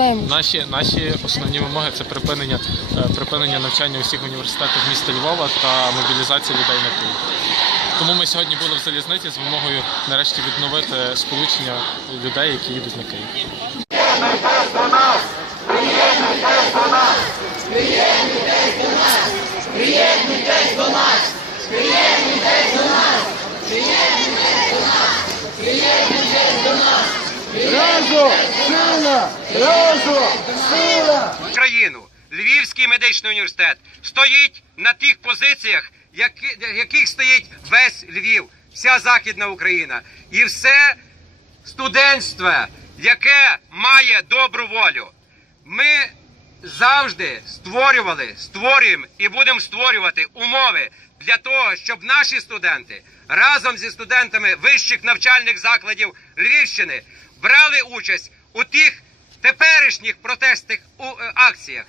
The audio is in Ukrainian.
Ну, наші наші основні вимоги це припинення е, припинення навчання усіх університетів міста Львова та мобілізація людей на Крим. Тому ми сьогодні були в залізниці з вимогою нарешті відновити сполучення людей, які їдуть на Київ. Приєднуйтесь Україну! Львівський медичний університет стоїть на тих позиціях, яких стоїть весь Львів, вся Західна Україна і все студентство, яке має добру волю. Ми завжди створювали, створюємо і будемо створювати умови для того, щоб наші студенти разом зі студентами вищих навчальних закладів Львівщини брали участь у тих теперішніх протестних е, акціях.